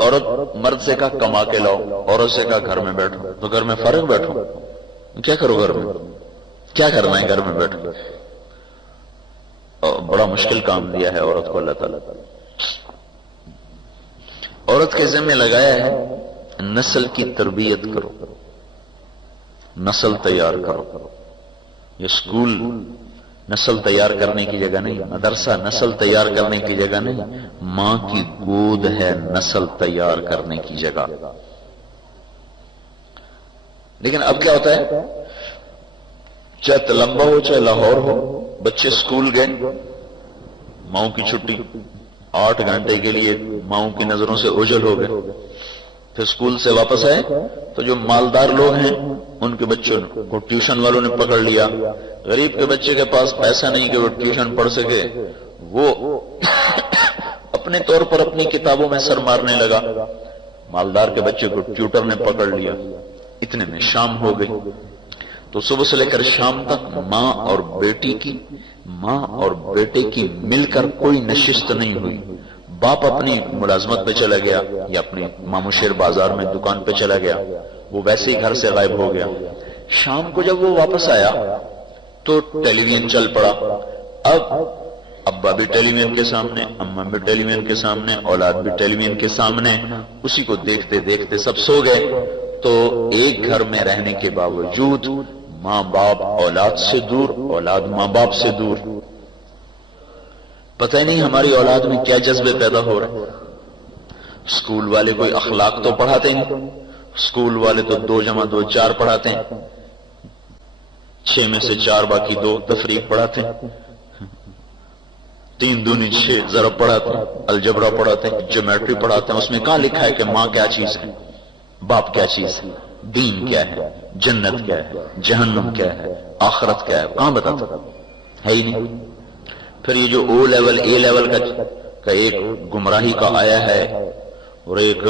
عورت مرد سے کہا کما کے لاؤ، عورت سے کہا گھر میں بیٹھو، تو گھر میں فارغ بیٹھو، کیا کرو گھر میں؟ کیا کرنا ہے گھر میں بیٹھ کر؟ بڑا مشکل کام دیا ہے عورت کو اللہ تعالیٰ۔ عورت کے ذمہ لگایا ہے نسل کی تربیت کرو، نسل تیار کرو۔ یہ اسکول نسل تیار کرنے کی جگہ نہیں، مدرسہ نسل تیار کرنے کی جگہ نہیں، ماں کی گود ہے نسل تیار کرنے کی جگہ۔ لیکن اب کیا ہوتا ہے، چاہے تلمبا ہو چاہے لاہور ہو، بچے اسکول گئے، ماؤں کی چھٹی 8 گھنٹے کے لیے ماؤں کی نظروں سے اوجھل ہو گئے، پھر اسکول سے واپس آئے تو جو مالدار لوگ ہیں ان کے بچوں کو ٹیوشن والوں نے پکڑ لیا، غریب کے بچے کے پاس پیسہ نہیں کہ وہ ٹیوشن پڑھ سکے، وہ اپنے طور پر اپنی کتابوں میں سر مارنے لگا، مالدار کے بچے کو ٹیوٹر نے پکڑ لیا، اتنے میں شام ہو گئی۔ تو صبح سے لے کر شام تک ماں اور بیٹے کی مل کر کوئی نشست نہیں ہوئی۔ باپ اپنی ملازمت پہ چلا گیا یا اپنی مامو شیر بازار میں دکان پہ چلا گیا، وہ ویسے ہی گھر سے غائب ہو گیا۔ شام کو جب وہ واپس آیا تو ٹیلی ویژن چل پڑا، اب ابا بھی ٹیلی ویژن کے سامنے، اماں بھی ٹیلی ویژن کے سامنے، اولاد بھی ٹیلی ویژن کے سامنے، اسی کو دیکھتے دیکھتے سب سو گئے۔ تو ایک گھر میں رہنے کے باوجود ماں باپ اولاد سے دور، اولاد ماں باپ سے دور، پتہ ہی نہیں ہماری اولاد میں کیا جذبے پیدا ہو رہے ہیں۔ اسکول والے کوئی اخلاق تو پڑھاتے نہیں، اسکول والے تو 2 × 2 = 4 پڑھاتے ہیں، 6 میں سے 4 باقی 2 تفریق پڑھاتے ہیں، 3 دونی 6 ضرب پڑھاتے ہیں، الجبرا پڑھاتے ہیں، جیومیٹری پڑھاتے ہیں۔ اس میں کہاں لکھا ہے کہ ماں کیا چیز ہے، باپ کیا چیز ہے، دین کیا ہے، جنت کیا ہے، جہنم کیا ہے، آخرت کیا ہے، کہاں بتاتا ہے ہی نہیں۔ پھر یہ جو او لیول اے لیول کا ایک گمراہی کا آیا ہے اور ایک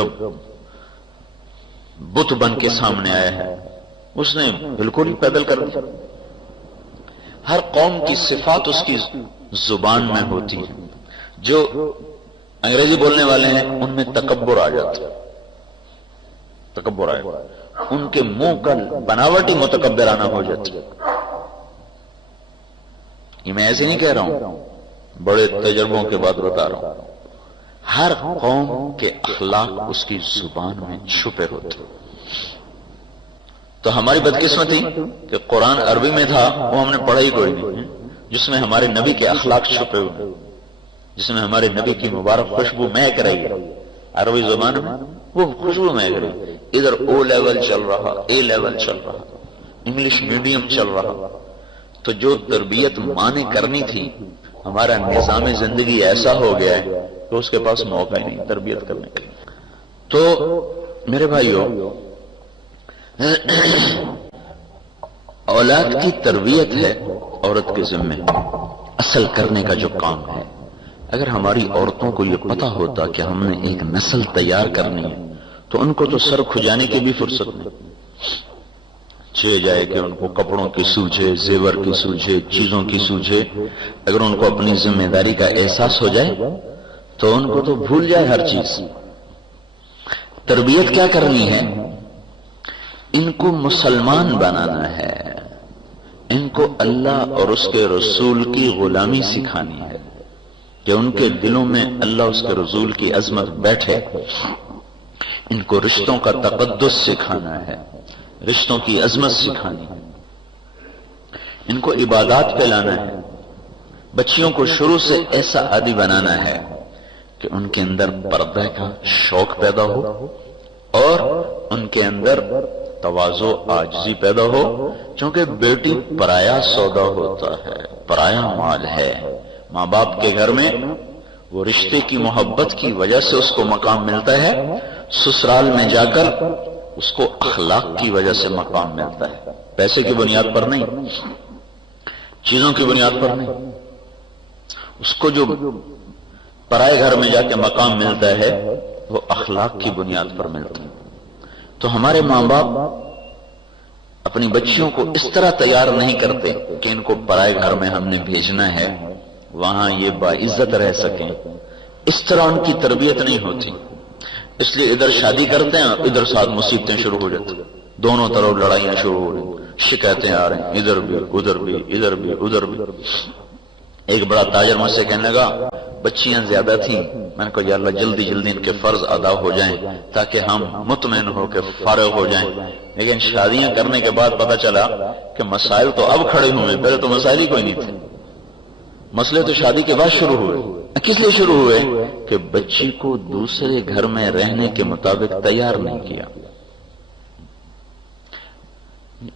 بت بن کے سامنے آیا ہے، اس نے بالکل ہی پیدل کر دیا۔ ہر قوم کی صفات اس کی زبان میں ہوتی ہے۔ جو انگریزی بولنے والے ہیں ان میں تکبر آ جاتا ہے، تکبر آئے، ان کے منہ کا بناوٹی متکبرانہ ہو جاتی ہے۔ یہ میں ایسے نہیں کہہ رہا ہوں، بڑے تجربوں کے بعد بتا رہا ہوں۔ ہر قوم کے اخلاق اس کی زبان میں چھپے ہوتے۔ تو ہماری بدقسمتی کہ قرآن عربی میں تھا، وہ ہم نے پڑھا ہی کوئی نہیں، جس میں ہمارے نبی کے اخلاق چھپے ہوئے، جس میں ہمارے نبی کی مبارک خوشبو مہک رہی ہے عربی زبان میں، وہ خوشبو مہک رہی۔ ادھر او لیول چل رہا، اے لیول چل رہا، انگلش میڈیم چل رہا، تو جو تربیت ماں نے کرنی تھی، ہمارا نظام زندگی ایسا ہو گیا ہے کہ اس کے پاس موقع ہی نہیں تربیت کرنے کے لیے۔ تو میرے بھائیوں، اولاد کی تربیت ہے عورت کے ذمہ، اصل کرنے کا جو کام ہے۔ اگر ہماری عورتوں کو یہ پتا ہوتا کہ ہم نے ایک نسل تیار کرنی ہے تو ان کو تو سر کھجانے کی بھی فرصت نہیں، چھ جائے کہ ان کو کپڑوں کی سوجھے، زیور کی سوجھے، چیزوں کی سوجھے۔ اگر ان کو اپنی ذمہ داری کا احساس ہو جائے تو ان کو تو بھول جائے ہر چیز۔ تربیت کیا کرنی ہے؟ ان کو مسلمان بنانا ہے، ان کو اللہ اور اس کے رسول کی غلامی سکھانی ہے، کہ ان کے دلوں میں اللہ اس کے رسول کی عظمت بیٹھے۔ ان کو رشتوں کا تقدس سکھانا ہے، رشتوں کی عظمت سکھانی ہے، ان کو عبادات پہ لانا ہے۔ بچیوں کو شروع سے ایسا عادی بنانا ہے کہ ان کے اندر پردہ کا شوق پیدا ہو اور ان کے اندر تواضع عاجزی پیدا ہو، چونکہ بیٹی پرایا سودا ہوتا ہے، پرایا مال ہے۔ ماں باپ کے گھر میں وہ رشتے کی محبت کی وجہ سے اس کو مقام ملتا ہے، سسرال میں جا کر اس کو اخلاق کی وجہ سے مقام ملتا ہے، پیسے کی بنیاد پر نہیں، چیزوں کی بنیاد پر نہیں۔ اس کو جو پرائے گھر میں جا کے مقام ملتا ہے وہ اخلاق کی بنیاد پر ملتا ہے۔ تو ہمارے ماں باپ اپنی بچیوں کو اس طرح تیار نہیں کرتے کہ ان کو پرائے گھر میں ہم نے بھیجنا ہے، وہاں یہ باعزت رہ سکیں، اس طرح ان کی تربیت نہیں ہوتی۔ اس لیے ادھر شادی کرتے ہیں اور ادھر ساتھ مصیبتیں شروع ہو جاتی ہیں، دونوں طرف لڑائیاں شروع ہو رہی، شکایتیں آ رہی ہیں، ادھر بھی ادھر بھی ادھر بھی ادھر بھی۔ ایک بڑا تاجر مجھ سے کہنے لگا بچیاں زیادہ تھیں، میں نے کہا یا اللہ جلدی جلدی ان کے فرض ادا ہو جائیں تاکہ ہم مطمئن ہو کے فارغ ہو جائیں۔ لیکن شادیاں کرنے کے بعد پتہ چلا کہ مسائل تو اب کھڑے ہوئے، پہلے تو مسائل ہی کوئی نہیں تھے، مسئلے تو شادی کے بعد شروع ہوئے۔ کس لیے شروع ہوئے؟ کہ بچی کو دوسرے گھر میں رہنے کے مطابق تیار نہیں کیا۔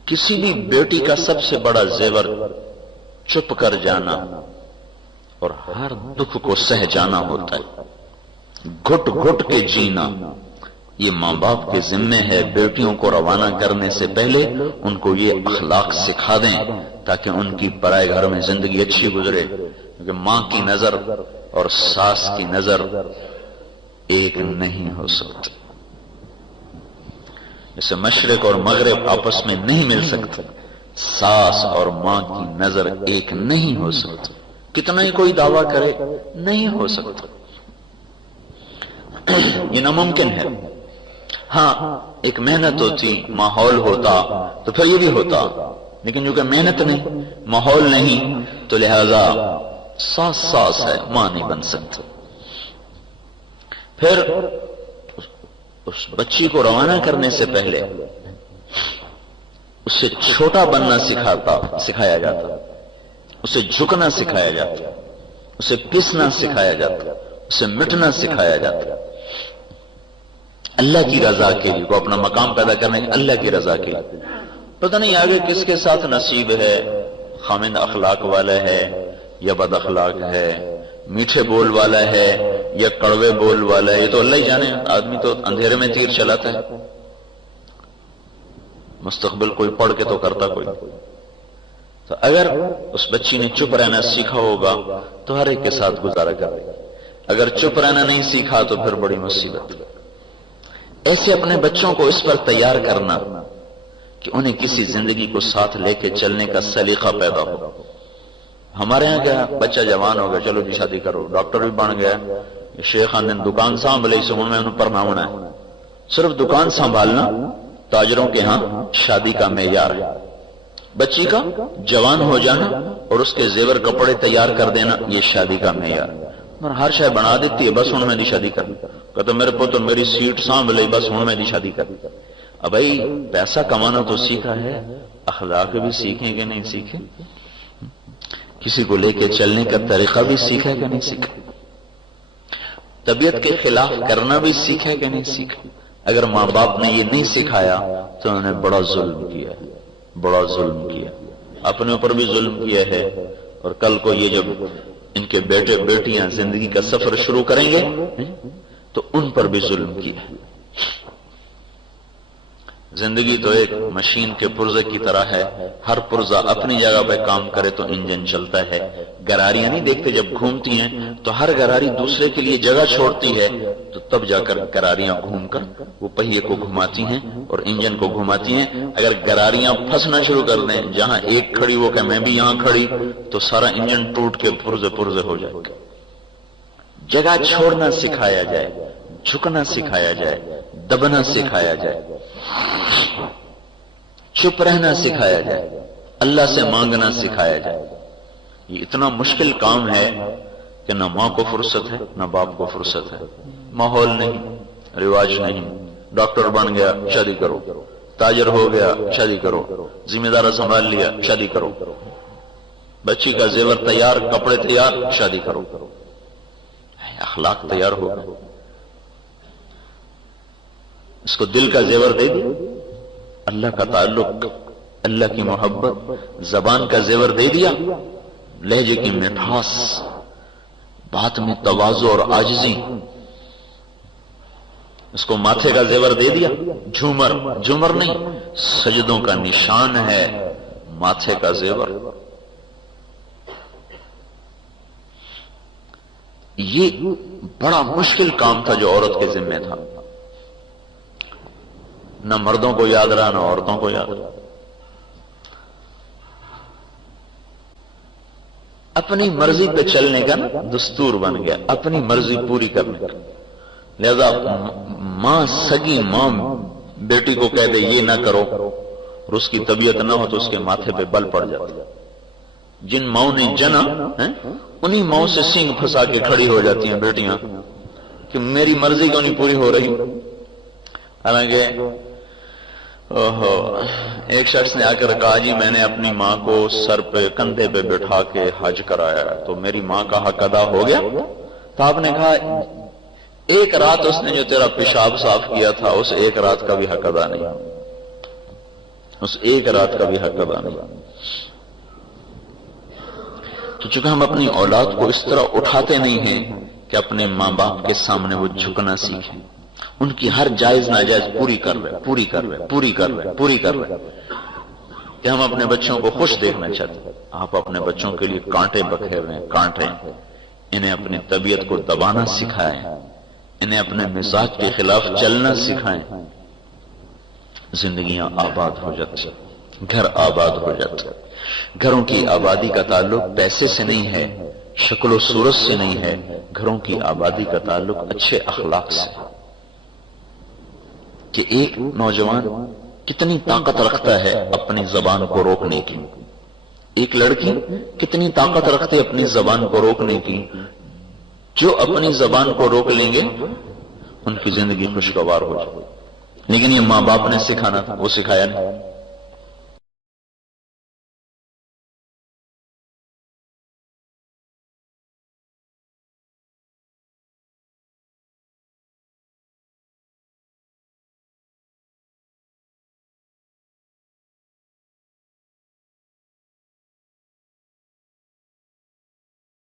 کسی بھی بیٹی کا سب سے بڑا زیور چپ کر جانا اور ہر دکھ کو سہ جانا ہوتا ہے، گھٹ گھٹ کے جینا۔ یہ ماں باپ کے ذمے ہے بیٹیوں کو روانہ کرنے سے پہلے ان کو یہ اخلاق سکھا دیں تاکہ ان کی پرائے گھر میں زندگی اچھی گزرے، کیونکہ ماں کی نظر اور ساس کی نظر ایک نہیں ہو سکتی، جیسے مشرق اور مغرب آپس میں نہیں مل سکتے، ساس اور ماں کی نظر ایک نہیں ہو سکتی، کتنا ہی کوئی دعویٰ کرے نہیں ہو سکتا، یہ ناممکن ہے۔ ہاں ایک محنت ہوتی، ماحول ہوتا تو پھر یہ بھی ہوتا، لیکن جو کہ محنت نہیں، ماحول نہیں، تو لہذا ساس ساس ہے، ماں نہیں بن سکتا۔ پھر اس بچی کو روانہ کرنے سے پہلے اسے چھوٹا بننا سکھایا جاتا، اسے جھکنا سکھایا جاتا، اسے پسنا سکھایا جاتا، اسے مٹنا سکھایا جاتا، اللہ کی رضا کے لیے، کو اپنا مقام پیدا کرنے کے اللہ کی رضا کے لیے۔ پتہ نہیں آگے کس کے ساتھ نصیب ہے، خامند اخلاق والا ہے یا بد اخلاق ہے، میٹھے بول والا ہے یا کڑوے بول والا ہے، یہ تو اللہ ہی جانے، آدمی تو اندھیرے میں تیر چلاتا ہے، مستقبل کوئی پڑھ کے تو کرتا کوئی۔ تو اگر اس بچی نے چپ رہنا سیکھا ہوگا تو ہر ایک کے ساتھ گزارا کرے گا، اگر چپ رہنا نہیں سیکھا تو پھر بڑی مصیبت۔ ایسے اپنے بچوں کو اس پر تیار کرنا کہ انہیں کسی زندگی کو ساتھ لے کے چلنے کا سلیقہ پیدا ہو۔ ہمارے ہاں کیا، بچہ جوان ہو گیا، چلو جی شادی کرو، ڈاکٹر بھی بن گیا، شیخ آندن دکان سنبھلے سمون میں انہوں پر نامنا ہے، صرف دکان سنبھالنا تاجروں کے ہاں شادی کا معیار ہے۔ بچی کا جوان ہو جانا اور اس کے زیور کپڑے تیار کر دینا یہ شادی کا معیار ہے، اور ہر شے بنا دیتی ہے، بس ہوں میں دی شادی کر، کہتا میرے پتر میری سیٹ سنبھلے، بس ہوں میں دی شادی کر۔ اب بھائی پیسہ کمانا تو سیکھا ہے، اخلاق بھی سیکھیں کہ نہیں سیکھیں، کسی کو لے کے چلنے کا طریقہ بھی سیکھا کہ نہیں سیکھا، طبیعت کے خلاف کرنا بھی سیکھا کہ نہیں سیکھا۔ اگر ماں باپ نے یہ نہیں سکھایا تو انہوں نے بڑا ظلم کیا، بڑا ظلم کیا، اپنے اوپر بھی ظلم کیا ہے، اور کل کو یہ جب ان کے بیٹے بیٹیاں زندگی کا سفر شروع کریں گے تو ان پر بھی ظلم کیا ہے۔ زندگی تو ایک مشین کے پرزے کی طرح ہے، ہر پرزہ اپنی جگہ پہ کام کرے تو انجن چلتا ہے۔ گراریاں نہیں دیکھتے جب گھومتی ہیں تو ہر گراری دوسرے کے لیے جگہ چھوڑتی ہے، تو تب جا کر گراریاں گھوم کر وہ پہیے کو گھماتی ہیں اور انجن کو گھماتی ہیں۔ اگر گراریاں پھنسنا شروع کر دیں، جہاں ایک کھڑی وہ کہ میں بھی یہاں کھڑی، تو سارا انجن ٹوٹ کے پرزے پرزے ہو جائے گا۔ جگہ چھوڑنا سکھایا جائے، جھکنا سکھایا جائے، دبنا سکھایا جائے، چپ رہنا سکھایا جائے، اللہ سے مانگنا سکھایا جائے۔ یہ اتنا مشکل کام ہے کہ نہ ماں کو فرصت ہے نہ باپ کو فرصت ہے، ماحول نہیں، رواج نہیں، ڈاکٹر بن گیا شادی کرو، تاجر ہو گیا شادی کرو، ذمہ دارہ سنبھال لیا شادی کرو، بچی کا زیور تیار، کپڑے تیار، شادی کرو، اخلاق تیار ہو، اس کو دل کا زیور دے دی، اللہ کا تعلق، اللہ کی محبت، زبان کا زیور دے دیا، لہجے کی مٹھاس، بات میں تواضع اور عاجزی، اس کو ماتھے کا زیور دے دیا، جھومر، جھومر نہیں، سجدوں کا نشان ہے ماتھے کا زیور۔ یہ بڑا مشکل کام تھا جو عورت کے ذمہ تھا، نہ مردوں کو یاد رہا نہ عورتوں کو یاد رہا، اپنی مرضی پہ چلنے کا نا دستور بن گیا، اپنی مرضی پوری کرنے کا۔ لہذا ماں سگی ماں بیٹی کو کہہ دے یہ نہ کرو اور اس کی طبیعت نہ ہو تو اس کے ماتھے پہ بل پڑ جاتی. جن ماؤں نے جنا انہی ماؤں سے سینگ پھنسا کے کھڑی ہو جاتی ہیں بیٹیاں کہ میری مرضی کیوں نہیں پوری ہو رہی. حالانکہ ایک شخص نے آ کر کہا جی میں نے اپنی ماں کو سر پہ کندھے پہ بٹھا کے حج کرایا تو میری ماں کا حق ادا ہو گیا. تو آپ نے کہا ایک رات اس نے جو تیرا پیشاب صاف کیا تھا اس ایک رات کا بھی حق ادا نہیں, اس ایک رات کا بھی حق ادا نہیں. تو چونکہ ہم اپنی اولاد کو اس طرح اٹھاتے نہیں ہیں کہ اپنے ماں باپ کے سامنے وہ جھکنا سیکھیں, ان کی ہر جائز ناجائز پوری کر رہے کہ ہم اپنے بچوں کو خوش دیکھنا چاہتے ہیں. آپ اپنے بچوں کے لیے کانٹے بکھیر کانٹے, انہیں اپنی طبیعت کو دبانا سکھائیں, انہیں اپنے مزاج کے خلاف چلنا سکھائیں. زندگیاں آباد ہو جاتی, گھر آباد ہو جاتے. گھروں کی آبادی کا تعلق پیسے سے نہیں ہے, شکل و صورت سے نہیں ہے, گھروں کی آبادی کا تعلق اچھے اخلاق سے. کہ ایک نوجوان کتنی طاقت رکھتا ہے اپنی زبان کو روکنے کی, ایک لڑکی کتنی طاقت رکھتے اپنی زبان کو روکنے کی. جو اپنی زبان کو روک لیں گے ان کی زندگی خوشگوار ہو جائے. لیکن یہ ماں باپ نے سکھانا تھا, وہ سکھایا نہیں.